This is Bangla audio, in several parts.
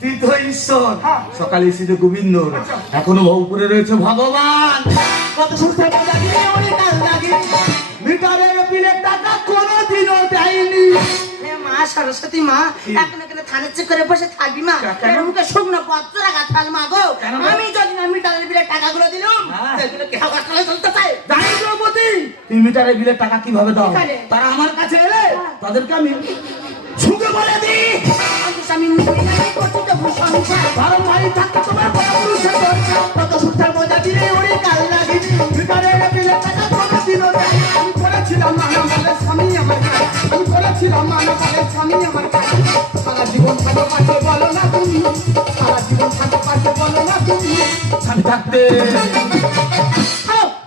তুই তো ঈশ্বর, সকালে এসেছে গোবিন্দ, এখনো উপরে রয়েছে ভগবান। কত সুস্থ মিটারের বিলের টাকা কোনোদিনও দেয়নি। মা সরস্বতী মা, এখন এখানে থানের চেক করে বসে থাকবি মা? মুখে শুকনো পত্র রাখা থাল মা গো। আমি যদি না মিটারের বিলের টাকাগুলো দিলাম, সেগুলো কি হাওয়া খালে চলতে চাই? জানি দ্রৌপদী, তুই মিটারের বিলের টাকা কিভাবে দাও? তারা আমার কাছে এলে তাদেরকে আমি ছুঁকে বলে দিই আমি করছি তো সংসার। ভালো মাই থাকতে তোমার বড় পুরুষের দরকার। কত সুস্থ মজা দিলে ওরে কাল লাগিনি। মিটারের বিলের টাকা কোনোদিনও দেয়নি। আমি করেছিলাম মানবের স্বামী আমার কাছে, আমি করেছিলাম মানবের স্বামী আমার কাছে। সারা জীবন থাকো পাশে বলো না তুমি, সারা জীবন থাকো পাশে বলো না তুমি। স্বামী থাকতে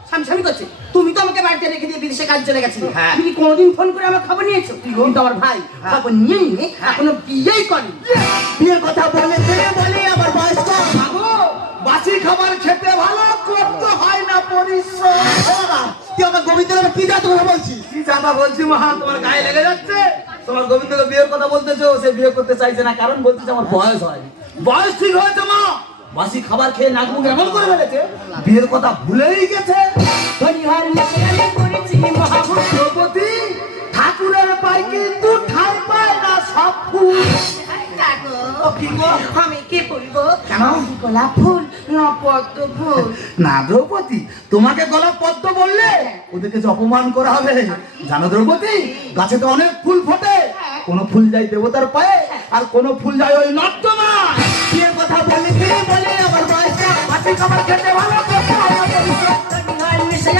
স্বামী স্বামী করছে। তুমি তো আমাকে বাড়িতে রেখে দিয়ে বিদেশে কাজ চলে গেছিলে। তুমি কি কোনোদিন ফোন করে আমার খবর নিয়েছো? কিন্তু আমার ভাই খবর নিয়ে নিয়ে এখনো বিয়েই করেনি। বিয়ের কথা বলে বলে আবার বয়স কম। বাসি খাবার খেতে ভালো, করতে হয় না পরিশ্রম। তুই আমার গোবিন্দের কি জাত কথা বলছিস? কি জাতা বলছি মা, তোমার গায়ে লেগে যাচ্ছে। তোমার গোবিন্দকে বিয়ের কথা বলতেছো, সে বিয়ে করতে চাইছে না, কারণ বলতেছে আমার বয়স হয়নি। বয়স ঠিক হয়েছে মা, বাসি খাবার খেয়ে নাক মুখ এমন করে ফেলেছে, বিয়ের কথা ভুলেই গেছে। দ্রৌপদী, ঠাকুরের পায় কিন্তু ঠাই পায় না সব ফুল। আমি কে বলবো? গোলাপ ফুল না পদ্ম ফুল? না দ্রৌপদী, তোমাকে গোলাপ পদ্ম বললে ওদেরকে যে অপমান করা হবে। জানো দ্রৌপদী, গাছে তো অনেক ফুল ফোটে, কোন ফুল যায় দেবতার পায়ে, আর কোন ফুল যায় ওই নর্দমায়। বিয়ের কথা বলে বলে আবার বয়সটা, বাসি খাবার খেতে ভালো, করতে হয় না পরিশ্রম।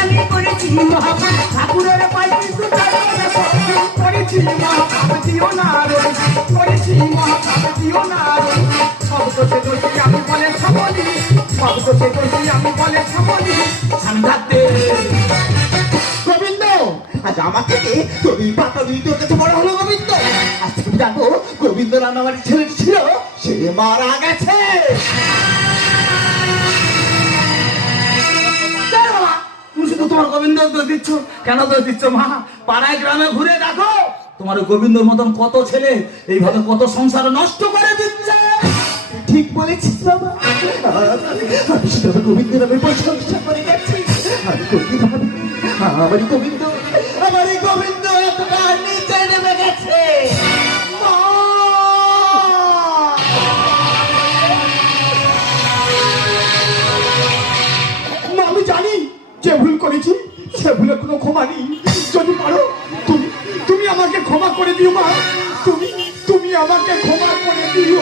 আমি করেছি মহাপুর, ঠাকুরের পায় কিন্তু ঠাই পায় না সব ফুল। করেছি মহাপাপ দিও না রে, করেছি মহাপাপ দিও না রে। সব দোষে দোষী আমি বলে সবলি, সব দোষে দোষী আমি বলে সবলি। সান্ধাতে গোবিন্দ, আজ আমার থেকে তুমি পাতা দুই তোর কাছে বড় হলো গোবিন্দ। আজ তুমি জানো গোবিন্দ নামে আমার ছেলেটি ছিল, সে মারা গেছে। তুমি শুধু তোমার গোবিন্দ দোষ দিচ্ছ। কেন দোষ দিচ্ছ মা? পাড়ায় গ্রামে ঘুরে দেখো, তোমার গোবিন্দর মতন কত ছেলে এইভাবে কত সংসার নষ্ট করে দিচ্ছে। ঠিক বলেছিস বাবা, আমি শুধু গোবিন্দ নামে প্রশংসা করে যাচ্ছি। আমি গোবিন্দ ভাবি, আমারই গোবিন্দ, আমারই গোবিন্দ এতটা নিচে নেমে গেছে। মা, আমি জানি যে ভুল করেছি, সে ভুলে কোনো ক্ষমা নেই। যদি পারো তুমি তুমি আমাকে ক্ষমা করে দিও মা, তুমি আমাকে ক্ষমা করে দিও।